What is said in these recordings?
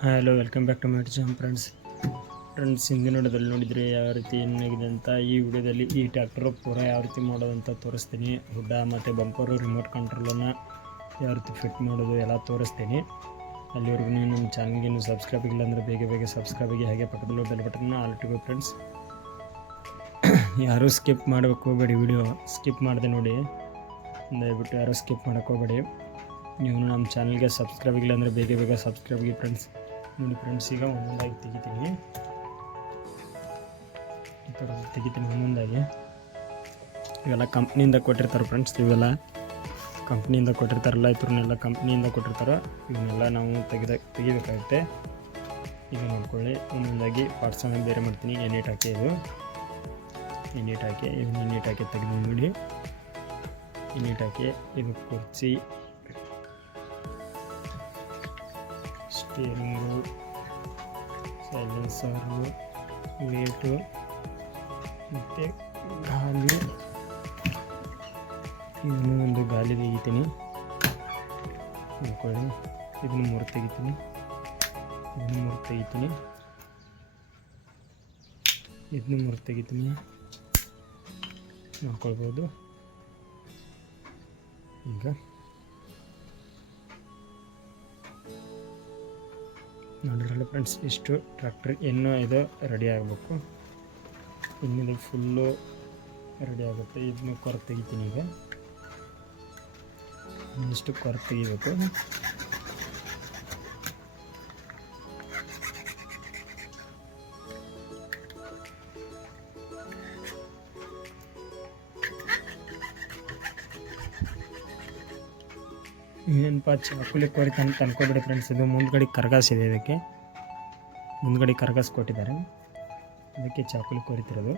Hello welcome back to my charm friends friends ಹಿಂದಿನ ವಿಡಿಯೋದಲ್ಲಿ ನೋಡಿದರೆ ಯಾವ ರೀತಿ ಏನಾಗಿದೆ ಅಂತ ಈ ವಿಡಿಯೋದಲ್ಲಿ ಈ ಟ್ಯಾಕ್ಟರ್ ಪೂರ ಯಾವ ರೀತಿ ಮಾಡೋದಂತ ತೋರಿಸ್ತೀನಿ. ಗುಡ್ಡ ಮತ್ತು ಬಂಪರು ರಿಮೋಟ್ ಕಂಟ್ರೋಲನ್ನು ಯಾವ ರೀತಿ ಫಿಟ್ ಮಾಡೋದು ಎಲ್ಲ ತೋರಿಸ್ತೀನಿ. ಅಲ್ಲಿವರೆಗೂ ನಮ್ಮ ಚಾನಲ್ಗೆ ನೀವು ಸಬ್ಸ್ಕ್ರೈಬ್ ಇಲ್ಲ ಅಂದರೆ ಬೇಗ ಬೇಗ ಸಬ್ಸ್ಕ್ರೈಬ್ ಆಗಿ ಹಾಗೆ ಪಕ್ಕದಲ್ಲಿ ಬೆಲ್ ಬಟನ್ನ ಆಲ್ಟಿಗೋ ಫ್ರೆಂಡ್ಸ್ ಯಾರೂ ಸ್ಕಿಪ್ ಮಾಡಬೇಕು, ಹೋಗಬೇಡಿ ವಿಡಿಯೋ ಸ್ಕಿಪ್ ಮಾಡಿದೆ ನೋಡಿ. ದಯವಿಟ್ಟು ಯಾರೂ ಸ್ಕಿಪ್ ಮಾಡೋಕ್ಕೆ ಹೋಗಬೇಡಿ. ನೀವು ನಮ್ಮ ಚಾನಲ್ಗೆ ಸಬ್ಸ್ಕ್ರೈಬ್ ಇಲ್ಲ ಅಂದರೆ ಬೇಗ ಬೇಗ ಸಬ್ಸ್ಕ್ರೈಬ್ ಆಗಿ ಫ್ರೆಂಡ್ಸ್ ನೋಡಿ ಫ್ರೆಂಡ್ಸ್ ಈಗ ಒಂದೊಂದಾಗಿ ತೆಗಿತೀನಿ. ಈ ಥರ ತೆಗಿತೀನಿ ಒಂದೊಂದಾಗಿ ಇವೆಲ್ಲ ಕಂಪ್ನಿಯಿಂದ ಕೊಟ್ಟಿರ್ತಾರೆ ಫ್ರೆಂಡ್ಸ್ ಇವೆಲ್ಲ ಕಂಪ್ನಿಯಿಂದ ಕೊಟ್ಟಿರ್ತಾರಲ್ಲ, ಇವ್ರನ್ನೆಲ್ಲ ಕಂಪ್ನಿಯಿಂದ ಕೊಟ್ಟಿರ್ತಾರೆ. ಇವನ್ನೆಲ್ಲ ನಾವು ತೆಗೆದ, ತೆಗಿಬೇಕಾಗುತ್ತೆ. ಈಗ ನೋಡ್ಕೊಳ್ಳಿ ಒಂದೊಂದಾಗಿ ಪಾರ್ಟ್ಸನ್ನು ಬೇರೆ ಮಾಡ್ತೀನಿ. ಎಣ್ಣೀಟ್ ಹಾಕಿ ಇದು. ಎಣ್ಣೀಟ್ ಹಾಕಿ ಇವನ್ನ ನೀಟ್ ಹಾಕಿ ತೆಗೆದು ನೋಡಿ. ನೀಟ್ ಹಾಕಿ ಇದು ಕುರ್ಚಿ ಸ್ಟೀರಿಂಗು ಸೈಲೆನ್ಸರು ವೇಟು ಮತ್ತು ಗಾಲಿ. ಇದನ್ನು ಒಂದು ಗಾಲಿ ತೆಗಿತೀನಿ. ನೋಡ್ಕೊಳ್ಳಿ. ಇದನ್ನು ಮೂರು ತೆಗಿತೀನಿ. ಇದನ್ನು ಮೂರು ತೆಗಿತೀನಿ. ಇದನ್ನು ಮೂರು ತೆಗಿತೀನಿ. ನೋಡ್ಕೊಳ್ಬೋದು. ಈಗ ನೋಡಿರಲ್ಲ ಫ್ರೆಂಡ್ಸ್ ಇಷ್ಟು ಟ್ರ್ಯಾಕ್ಟರ್ ಇನ್ನೂ ಇದು ರೆಡಿ ಆಗಬೇಕು. ಇನ್ನಿದು ಫುಲ್ಲು ರೆಡಿ ಆಗುತ್ತೆ. ಇದನ್ನು ಕೊರ ತೆಗಿತೀನಿ ಈಗ. ಇನ್ನಿಷ್ಟು ಕೊರ ತೆಗಿಬೇಕು ಏನಪ್ಪ ಚಾಕುಲಿ ಕೋರಿ ಅಂತ ಅನ್ಕೋಬಿಡಿ ಫ್ರೆಂಡ್ಸ್ ಇದು ಮುಂದ್ಗಡೆ ಕರ್ಗಾಸ್ ಇದೆ ಇದಕ್ಕೆ. ಮುಂದ್ಗಡೆ ಕರ್ಗಾಸ್ ಕೊಟ್ಟಿದ್ದಾರೆ. ಅದಕ್ಕೆ ಚಾಕುಲಿ ಕೊರಿತಿರೋದು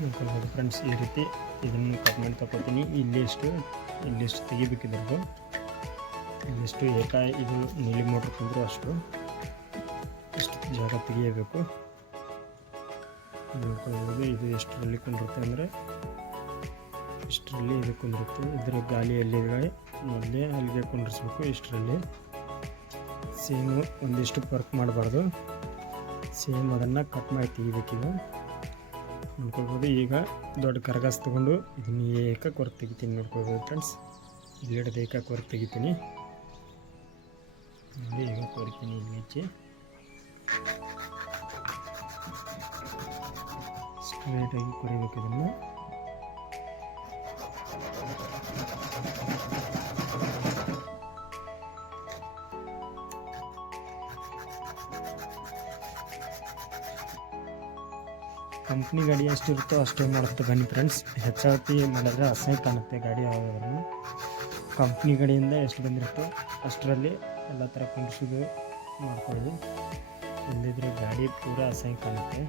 ನೋಡ್ಕೊಳ್ಬೋದು ಫ್ರೆಂಡ್ಸ್ ಈ ರೀತಿ ಇದನ್ನು ಕಟ್ ಮಾಡಿ ತಗೋತೀನಿ. ಇಲ್ಲಿಷ್ಟು ಇಲ್ಲಿಷ್ಟು ತೆಗಿಬೇಕಿದ್ರದ್ದು? ಇಲ್ಲಿಷ್ಟು ಏಕ ಇದು ನೀಲಿ ಮೋಟ್ರ್ ಕುಂದ್ರು ಅಷ್ಟು. ಇಷ್ಟು ಜಾಗ ತೆಗಿಯಬೇಕು. ನೋಡ್ಕೊಳ್ಬೋದು ಇದು ಎಷ್ಟರಲ್ಲಿ ಕುಂದಿರುತ್ತೆ ಅಂದರೆ ಇಷ್ಟರಲ್ಲಿ ಇದು ಕುಂದಿರುತ್ತೆ. ಇದರ ಗಾಲಿ ಅಲ್ಲಿ ಮೊದಲೇ ಅಲ್ಲಿಗೆ ಕುಂದಿರಿಸ್ಬೇಕು, ಇಷ್ಟರಲ್ಲಿ. ಸೇಮು ಒಂದಿಷ್ಟು ವರ್ಕ್ ಮಾಡಬಾರ್ದು. ಸೇಮ್ ಅದನ್ನು ಕಟ್ ಮಾಡಿ ತೆಗಿಬೇಕೀಗ ನೋಡ್ಕೊಳ್ಬೋದು ಈಗ ದೊಡ್ಡ ಕರಗಾಸ್ ತೊಗೊಂಡು ಇದನ್ನ ಏಕ ಹೊರಗೆ ತೆಗಿತೀನಿ ನೋಡ್ಕೊಳ್ಬೋದು ಫ್ರೆಂಡ್ಸ್ ಬ್ಲೇಡ್ ಏಕಕ್ಕೆ ಹೊರಗೆ ತೆಗಿತೀನಿ. ಈಗ ಕೊರಿತೀನಿ ಇಲ್ಲಿ ಹೆಚ್ಚಿ ಸ್ಟ್ರೈಟಾಗಿ ಕೊರಿಬೇಕು ಇದನ್ನು. ಕಂಪ್ನಿ ಗಾಡಿ ಎಷ್ಟಿರುತ್ತೋ ಅಷ್ಟೇ ಮಾಡುತ್ತೆ ಬನ್ನಿ ಫ್ರೆಂಡ್ಸ್ ಹೆಚ್ಚಾಗಿ ಮಾಡಿದ್ರೆ ಅಸಹ್ಯ ಕಾಣುತ್ತೆ ಗಾಡಿ ಯಾವುದಾದ್ರೂ ಕಂಪ್ನಿ ಗಾಡಿಯಿಂದ ಎಷ್ಟು ಬಂದಿರುತ್ತೋ ಅಷ್ಟರಲ್ಲಿ ಎಲ್ಲ ಥರ ಕುಂಡಿಸೋದು ಮಾಡ್ಕೊಳ್ಳಿ ಇಲ್ಲದಿದ್ರೆ ಗಾಡಿ ಪೂರ ಅಸಹ್ಯ ಕಾಣುತ್ತೆ.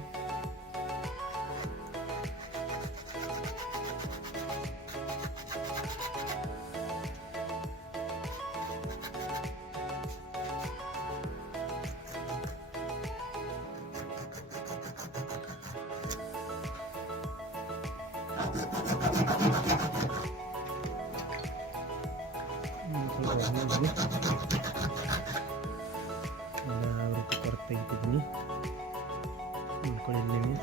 ಎಲ್ಲ ಯಾವ ರೀತಿ ಕೊರತೆ ತೆಗಿತಿದ್ದೀನಿ ನೋಡ್ಕೊಳ್ಳಿ ಇಲ್ಲಿ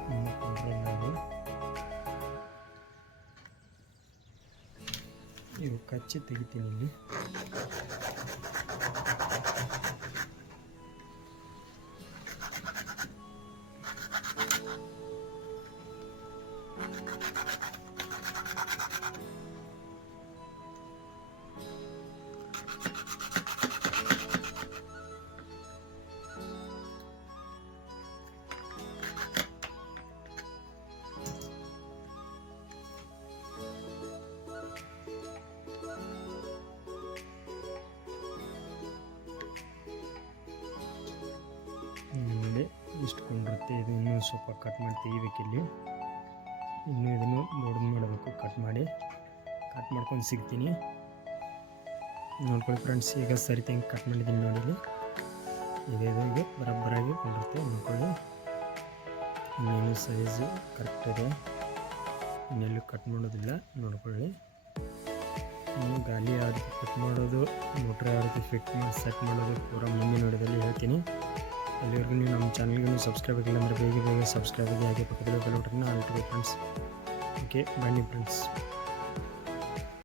ನಾವು ಇವು ಕಚ್ಚಿ ತೆಗಿತೀನಿ ಇಲ್ಲಿ ಆಮೇಲೆ ಇಷ್ಟು ಕೊಂಡಿರುತ್ತೆ ಇದು ಇನ್ನೂ ಸ್ವಲ್ಪ ಕಟ್ ಮಾಡಿ ತೆಗಿಬೇಕಿಲ್ಲಿ ಇನ್ನೂ ಇದನ್ನು ದೊಡ್ಡದು ಮಾಡಬೇಕು ಕಟ್ ಮಾಡಿ. ಕಟ್ ಮಾಡ್ಕೊಂಡು ಸಿಗ್ತೀನಿ. ನೋಡ್ಕೊಳ್ಳಿ ಫ್ರೆಂಡ್ಸ್ ಈಗ ಸರಿ ತೆಂಗೆ ಕಟ್ ಮಾಡಿದ್ದೀನಿ ನೋಡಿ ಇಲ್ಲಿ. ಈಗ ಇದು ಈಗ ಬರೋಬ್ಬರಾಗಿ ಕೊಂಡಿರುತ್ತೆ ನೋಡ್ಕೊಳ್ಳಿ. ಇನ್ನೇನು ಸೈಜು ಕರೆಕ್ಟ್ ಇದೆ. ಇನ್ನೆಲ್ಲೂ ಕಟ್ ಮಾಡೋದಿಲ್ಲ. ನೋಡ್ಕೊಳ್ಳಿ. ಇನ್ನು ಗಾಲಿ ಯಾವ ರೀತಿ ಕಟ್ ಮಾಡೋದು ಮೋಟ್ರ್ ರೀತಿ ಫಿಟ್ ಮಾಡಿ ಸೆಟ್ ಮಾಡೋದು ಪೂರ ಮುಂದಿನ ನೋಡಿದಲ್ಲಿ ಹೇಳ್ತೀನಿ. ಅಲ್ಲಿವರೆಗೂ ನೀವು ನಮ್ಮ ಚಾನಲ್ಗೆ ಸಬ್ಸ್ಕ್ರೈಬ್ ಆಗಿಲ್ಲ ಅಂದರೆ ಬೇಗ ಬೇಗ ಸಬ್ಸ್ಕ್ರೈಬ್ ಆಗಿ ಹಾಗೆ ಪಕ್ಕದಲ್ಲಿ ಬೆಲ್ ಬಟನ್ನ ಆಲ್ಟಿಗೆ ಫ್ರೆಂಡ್ಸ್ ಓಕೆ ಬನ್ನಿ ಫ್ರೆಂಡ್ಸ್